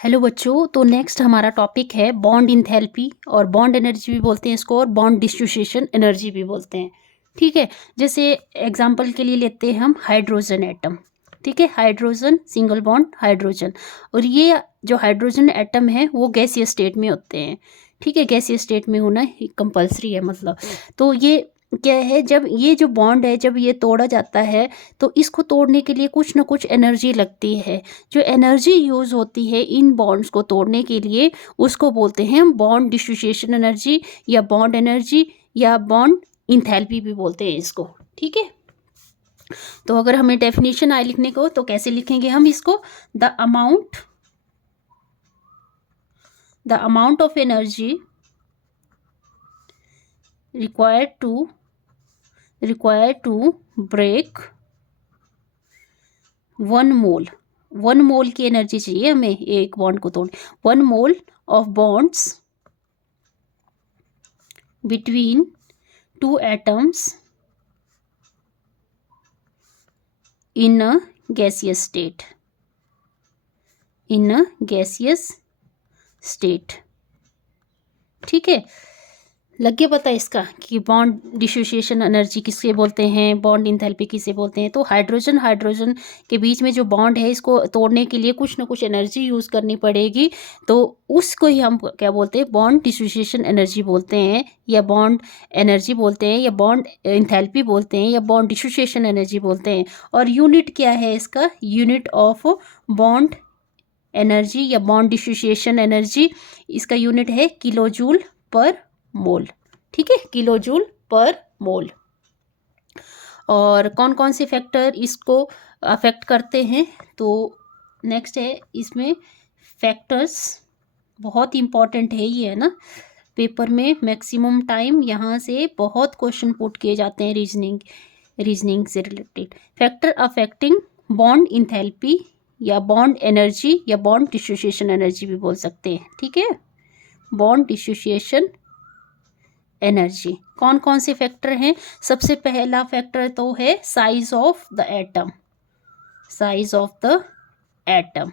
Hello बच्चों, तो next हमारा टॉपिक है बॉन्ड इंथैल्पी और बॉन्ड एनर्जी भी बोलते हैं इसको और बॉन्ड डिस्ट्रीब्यूशन एनर्जी भी बोलते हैं। ठीक है, जैसे एग्जांपल के लिए लेते हैं हम हाइड्रोजन एटम। ठीक है, हाइड्रोजन सिंगल बॉन्ड हाइड्रोजन, और ये जो हाइड्रोजन एटम है वो गैसीय स्टेट में होते हैं। ठीक है, गैसीय स्टेट में होना कंपलसरी है मतलब। तो ये क्या है, जब ये जो बॉन्ड है जब ये तोड़ा जाता है तो इसको तोड़ने के लिए कुछ ना कुछ एनर्जी लगती है। जो एनर्जी यूज़ होती है इन बॉन्ड्स को तोड़ने के लिए उसको बोलते हैं बॉन्ड डिसोसिएशन एनर्जी या बॉन्ड एनर्जी या बॉन्ड इंथैल्पी भी बोलते हैं इसको। ठीक है, तो अगर हमें डेफिनेशन आए लिखने को तो कैसे लिखेंगे हम इसको? The amount of energy required to break 1 मोल की एनर्जी चाहिए हमें एक बॉन्ड को तोड़ने। 1 mole of bonds between 2 atoms in a gaseous state। ठीक है, लग गया पता इसका कि बॉन्ड डिसोसिएशन एनर्जी किससे बोलते हैं, बॉन्ड इंथैल्पी किसे बोलते हैं। तो हाइड्रोजन के बीच में जो बॉन्ड है इसको तोड़ने के लिए कुछ ना कुछ एनर्जी यूज़ करनी पड़ेगी, तो उसको ही हम क्या बोलते हैं? बॉन्ड डिसोसिएशन एनर्जी बोलते हैं, या बॉन्ड एनर्जी बोलते हैं, या बॉन्ड इंथैल्पी बोलते हैं, या बॉन्ड डिसोसिएशन एनर्जी बोलते हैं। और यूनिट क्या है इसका? यूनिट ऑफ बॉन्ड एनर्जी या बॉन्ड डिसोसिएशन एनर्जी, इसका यूनिट है किलोजूल पर मोल। ठीक है, किलोजूल पर मोल। और कौन कौन से फैक्टर इसको अफेक्ट करते हैं? तो नेक्स्ट है इसमें फैक्टर्स, बहुत इंपॉर्टेंट है ये, है ना। पेपर में मैक्सिमम टाइम यहाँ से बहुत क्वेश्चन पुट किए जाते हैं रीजनिंग से related. Factor affecting bond enthalpy या बॉन्ड एनर्जी या बॉन्ड डिसोसिएशन एनर्जी भी बोल सकते हैं। ठीक है, बॉन्ड डिसोसिएशन एनर्जी कौन कौन से फैक्टर हैं? सबसे पहला फैक्टर तो है साइज ऑफ द एटम।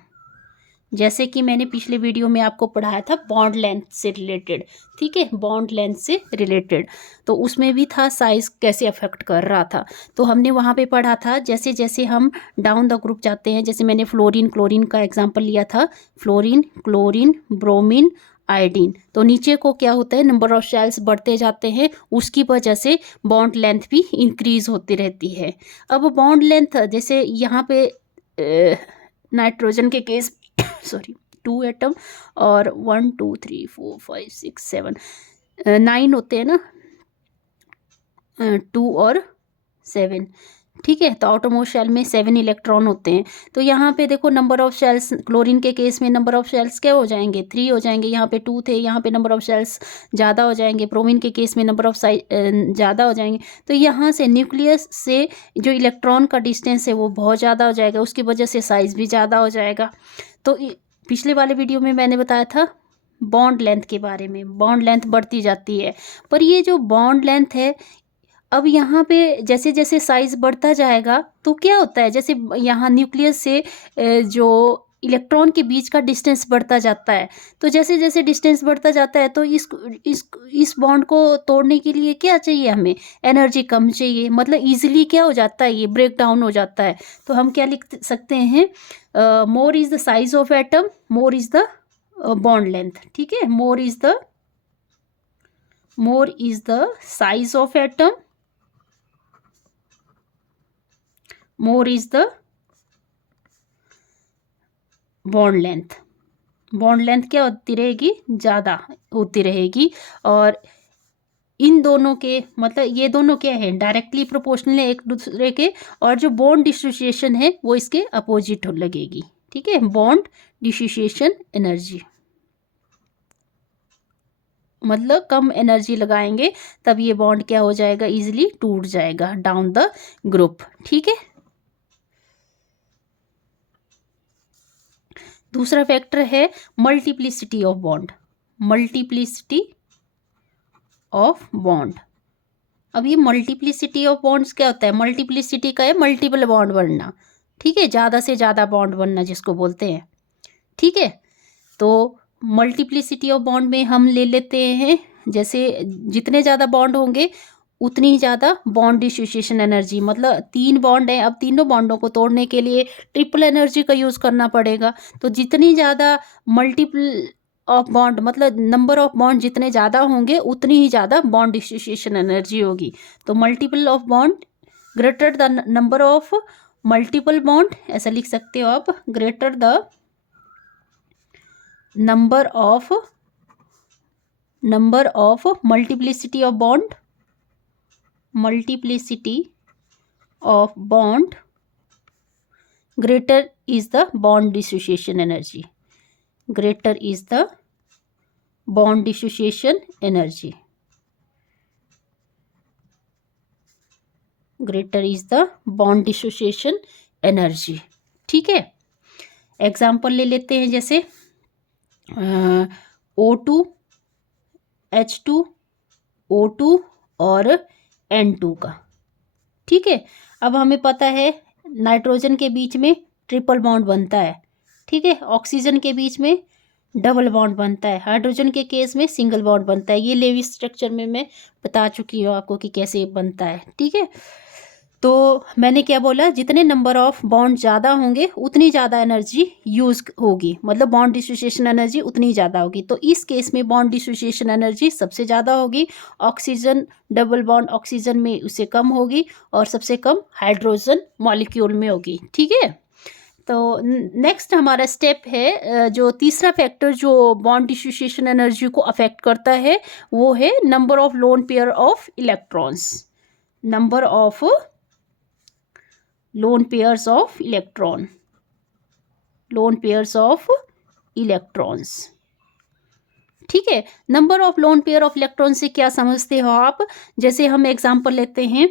जैसे कि मैंने पिछले वीडियो में आपको पढ़ाया था बॉन्ड लेंथ से रिलेटेड। ठीक है, बॉन्ड लेंथ से रिलेटेड, तो उसमें भी था साइज कैसे अफेक्ट कर रहा था। तो हमने वहाँ पे पढ़ा था जैसे जैसे हम डाउन द ग्रुप जाते हैं, जैसे मैंने फ्लोरीन क्लोरीन का एग्जांपल लिया था, फ्लोरीन क्लोरीन ब्रोमीन आयोडीन, तो नीचे को क्या होता है? नंबर ऑफ शेल्स बढ़ते जाते हैं, उसकी वजह से बॉन्ड लेंथ भी इंक्रीज होती रहती है। अब बॉन्ड लेंथ जैसे यहाँ पे नाइट्रोजन के केस सॉरी 2 एटम और 1 2 3 4 5 6 7 9 होते हैं ना, 2 और 7। ठीक है, तो आउटरमोस्ट शेल में 7 इलेक्ट्रॉन होते हैं। तो यहाँ पे देखो नंबर ऑफ शेल्स, क्लोरीन के केस में नंबर ऑफ शेल्स क्या हो जाएंगे? 3 हो जाएंगे। यहाँ पे 2 थे, यहाँ पे नंबर ऑफ शेल्स ज़्यादा हो जाएंगे। ब्रोमीन के केस में नंबर ऑफ ज़्यादा हो जाएंगे। तो यहाँ से न्यूक्लियस से जो इलेक्ट्रॉन का डिस्टेंस है वो बहुत ज़्यादा हो जाएगा, उसकी वजह से साइज़ भी ज़्यादा हो जाएगा। तो पिछले वाले वीडियो में मैंने बताया था बॉन्ड लेंथ के बारे में, बॉन्ड लेंथ बढ़ती जाती है। पर ये जो बॉन्ड लेंथ है, अब यहाँ पे जैसे जैसे साइज बढ़ता जाएगा तो क्या होता है? जैसे यहाँ न्यूक्लियस से जो इलेक्ट्रॉन के बीच का डिस्टेंस बढ़ता जाता है, तो जैसे जैसे डिस्टेंस बढ़ता जाता है तो इस बॉन्ड को तोड़ने के लिए क्या चाहिए हमें? एनर्जी कम चाहिए, मतलब इजीली क्या हो जाता है? ये ब्रेक डाउन हो जाता है। तो हम क्या लिख सकते हैं? More is the size of atom, more is the bond length. ठीक है, more is the size of atom, more is the bond length. Bond length क्या होती रहेगी? ज़्यादा होती रहेगी। और इन दोनों के मतलब ये दोनों क्या है? डायरेक्टली प्रोपोर्शनल है एक दूसरे के, और जो बॉन्ड डिसोसिएशन है वो इसके अपोजिट लगेगी। ठीक है, बॉन्ड डिसोसिएशन एनर्जी मतलब कम एनर्जी लगाएंगे तब ये बॉन्ड क्या हो जाएगा? इजीली टूट जाएगा डाउन द ग्रुप। ठीक है, दूसरा फैक्टर है मल्टीप्लिसिटी ऑफ बॉन्ड। अब ये मल्टीप्लिसिटी ऑफ बॉन्ड्स क्या होता है? मल्टीप्लिसिटी का है मल्टीपल बॉन्ड बनना। ठीक है, ज़्यादा से ज़्यादा बॉन्ड बनना जिसको बोलते हैं। ठीक है, तो मल्टीप्लिसिटी ऑफ बॉन्ड में हम ले लेते हैं, जैसे जितने ज़्यादा बॉन्ड होंगे उतनी ही ज़्यादा बॉन्ड डिसोसिएशन एनर्जी, मतलब 3 बॉन्ड हैं, अब तीनों बॉन्डों को तोड़ने के लिए ट्रिपल एनर्जी का यूज़ करना पड़ेगा। तो जितनी ज़्यादा मल्टीपल ऑफ बॉन्ड, मतलब नंबर ऑफ बॉन्ड जितने ज़्यादा होंगे उतनी ही ज़्यादा बॉन्ड डिसोसिएशन एनर्जी होगी। तो multiple of bond greater the number of multiple bond, ऐसा लिख सकते हो आप, greater the number of multiplicity of bond, greater is the bond dissociation energy, greater is the bond dissociation energy, greater is the bond dissociation energy। ठीक है, example ले लेते हैं, जैसे O2, H2, O2 और N2 का। ठीक है, अब हमें पता है नाइट्रोजन के बीच में ट्रिपल बॉन्ड बनता है। ठीक है, ऑक्सीजन के बीच में डबल बॉन्ड बनता है, हाइड्रोजन के केस में सिंगल बॉन्ड बनता है। ये लेविस स्ट्रक्चर में मैं बता चुकी हूँ आपको कि कैसे बनता है। ठीक है, तो मैंने क्या बोला, जितने नंबर ऑफ बॉन्ड ज़्यादा होंगे उतनी ज़्यादा एनर्जी यूज़ होगी, मतलब बॉन्ड डिसोसिएशन एनर्जी उतनी ज़्यादा होगी। तो इस केस में बॉन्ड डिसोसिएशन एनर्जी सबसे ज़्यादा होगी, ऑक्सीजन डबल बॉन्ड ऑक्सीजन में उससे कम होगी और सबसे कम हाइड्रोजन मॉलिक्यूल में होगी। ठीक है, तो नेक्स्ट हमारा स्टेप है, जो तीसरा फैक्टर जो बॉन्ड डिसोसिएशन एनर्जी को अफेक्ट करता है वो है number of lone pair of electrons, number of lone pairs of electrons। ठीक है, number of lone pair of electron से क्या समझते हो आप, जैसे हम एग्जांपल लेते हैं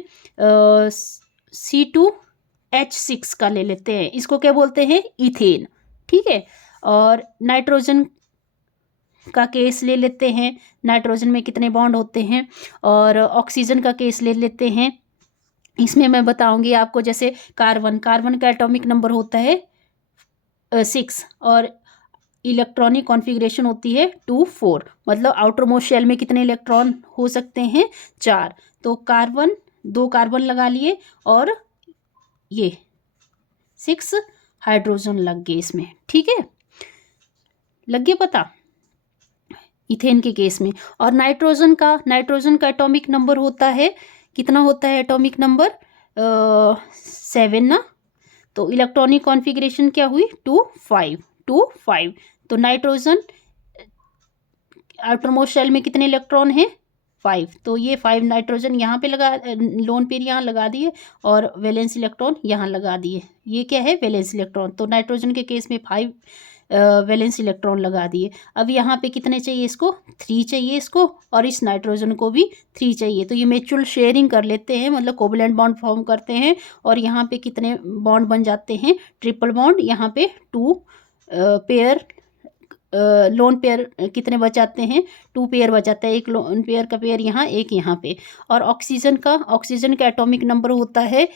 C2H6 का ले लेते हैं, इसको क्या बोलते हैं, इथेन। ठीक है, और नाइट्रोजन का केस ले लेते हैं, नाइट्रोजन में कितने बॉन्ड होते हैं, और ऑक्सीजन का केस ले लेते हैं। इसमें मैं बताऊंगी आपको, जैसे कार्बन का एटॉमिक नंबर होता है 6 और इलेक्ट्रॉनिक कॉन्फ़िगरेशन होती है 2 4, मतलब आउटर मोस्ट शेल में कितने इलेक्ट्रॉन हो सकते हैं, 4। तो कार्बन, 2 कार्बन लगा लिए और ये 6 हाइड्रोजन लग गए इसमें। ठीक है, लग गया पता इथेन के केस में। और नाइट्रोजन का एटॉमिक नंबर होता है, कितना होता है एटॉमिक नंबर, 7 ना। तो इलेक्ट्रॉनिक कॉन्फ़िगरेशन क्या हुई, 2 5। तो नाइट्रोजन आउटर मोस्ट शेल में कितने इलेक्ट्रॉन हैं, 5। तो ये 5 नाइट्रोजन यहाँ पे लगा, लोन पेयर यहाँ लगा दिए और वैलेंस इलेक्ट्रॉन यहाँ लगा दिए। ये क्या है, वैलेंस इलेक्ट्रॉन। तो नाइट्रोजन के केस में 5 वैलेंस इलेक्ट्रॉन लगा दिए। अब यहाँ पे कितने चाहिए इसको, 3 चाहिए इसको, और इस नाइट्रोजन को भी 3 चाहिए। तो ये म्यूचुअल शेयरिंग कर लेते हैं, मतलब कोवैलेंट बॉन्ड फॉर्म करते हैं, और यहाँ पे कितने बॉन्ड बन जाते हैं, ट्रिपल बॉन्ड। यहाँ पे 2 पेयर लोन पेयर कितने बचाते हैं, 2 पेयर बचाता है, एक लोन पेयर का पेयर यहाँ, एक यहाँ पे। और ऑक्सीजन का एटॉमिक नंबर होता है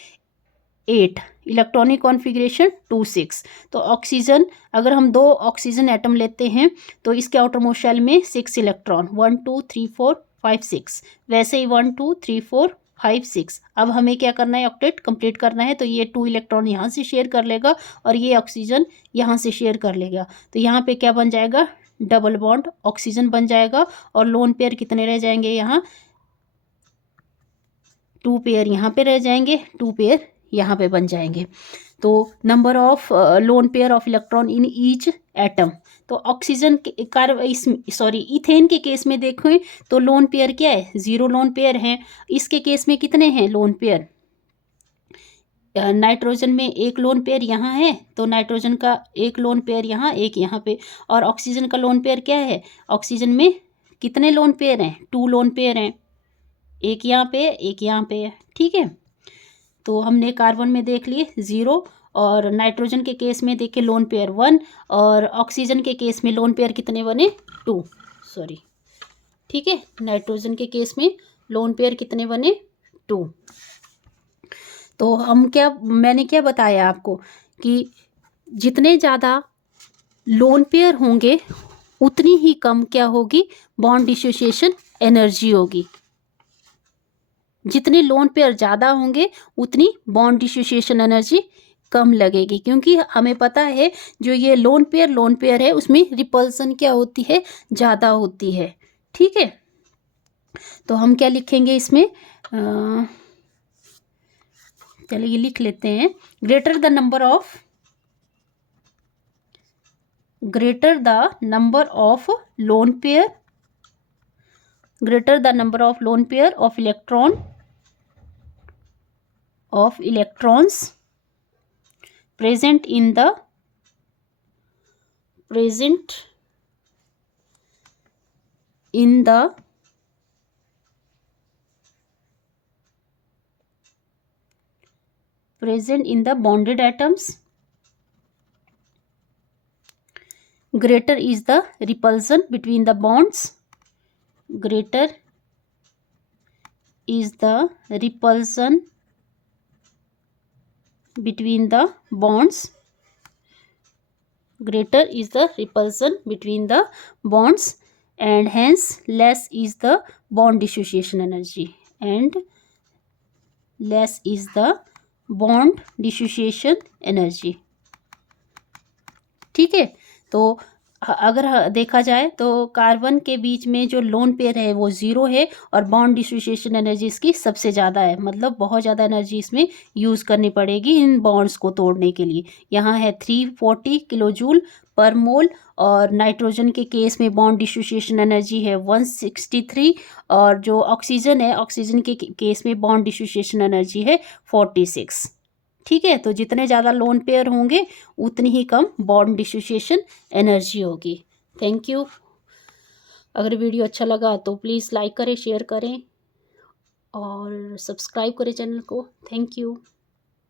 8, इलेक्ट्रॉनिक कॉन्फ़िगरेशन 2 6। तो ऑक्सीजन, अगर हम 2 ऑक्सीजन एटम लेते हैं तो इसके आउटर मोस्ट शेल में 6 इलेक्ट्रॉन, 1 2 3 4 5 6, वैसे ही 1 2 3 4 5 6। अब हमें क्या करना है, ऑक्टेट कंप्लीट करना है। तो ये 2 इलेक्ट्रॉन यहाँ से शेयर कर लेगा और ये ऑक्सीजन यहाँ से शेयर कर लेगा। तो यहाँ पे क्या बन जाएगा, डबल बॉन्ड ऑक्सीजन बन जाएगा, और लोन पेयर कितने रह जाएंगे यहाँ, 2 पेयर यहाँ पे रह जाएंगे, 2 पेयर यहाँ पे बन जाएंगे। तो number of lone pair of electron in each atom. तो ऑक्सीजन इथेन के केस में देखें तो लोन पेयर क्या है, 0 लोन पेयर हैं। इसके केस में कितने हैं लोन पेयर, नाइट्रोजन में 1 लोन पेयर यहाँ है, तो नाइट्रोजन का 1 लोन पेयर यहाँ, एक यहाँ पे। और ऑक्सीजन का लोन पेयर क्या है, ऑक्सीजन में कितने लोन पेयर हैं, 2 लोन पेयर हैं, एक यहाँ पे एक यहाँ पे है। ठीक है, तो हमने कार्बन में देख लिए 0, और नाइट्रोजन के केस में देखे लोन पेयर 1, और ऑक्सीजन के केस में लोन पेयर कितने बने, 2। ठीक है, नाइट्रोजन के केस में लोन पेयर कितने बने, 2। तो मैंने क्या बताया आपको कि जितने ज़्यादा लोन पेयर होंगे उतनी ही कम क्या होगी, बॉन्ड डिसोसिएशन एनर्जी होगी। जितने लोन पेयर ज़्यादा होंगे उतनी बॉन्ड डिसोसिएशन एनर्जी कम लगेगी, क्योंकि हमें पता है जो ये लोन पेयर है उसमें रिपल्सन क्या होती है, ज़्यादा होती है। ठीक है, तो हम क्या लिखेंगे इसमें, चलिए लिख लेते हैं, greater the number of lone pair, greater the number of lone pair of electrons present in the bonded atoms, greater is the repulsion between the bonds, greater is the repulsion between the bonds, greater is the repulsion between the bonds, and hence less is the bond dissociation energy, and less is the bond dissociation energy। ठीक है, तो अगर देखा जाए तो carbon के बीच में जो लोन पेयर है वो 0 है और बॉन्ड डिसोसिएशन एनर्जी इसकी सबसे ज़्यादा है, मतलब बहुत ज़्यादा एनर्जी इसमें यूज़ करनी पड़ेगी इन बॉन्ड्स को तोड़ने के लिए। यहाँ है 340 किलोजूल पर मोल, और नाइट्रोजन के केस में बॉन्ड डिसोसिएशन एनर्जी है 163, और जो ऑक्सीजन है, ऑक्सीजन के केस में बॉन्ड डिसोसिएशन एनर्जी है 46। ठीक है, तो जितने ज़्यादा लोन पेयर होंगे उतनी ही कम बॉन्ड डिसोसिएशन एनर्जी होगी। Thank you. अगर वीडियो अच्छा लगा तो प्लीज़ लाइक करें, शेयर करें और सब्सक्राइब करें चैनल को। Thank you.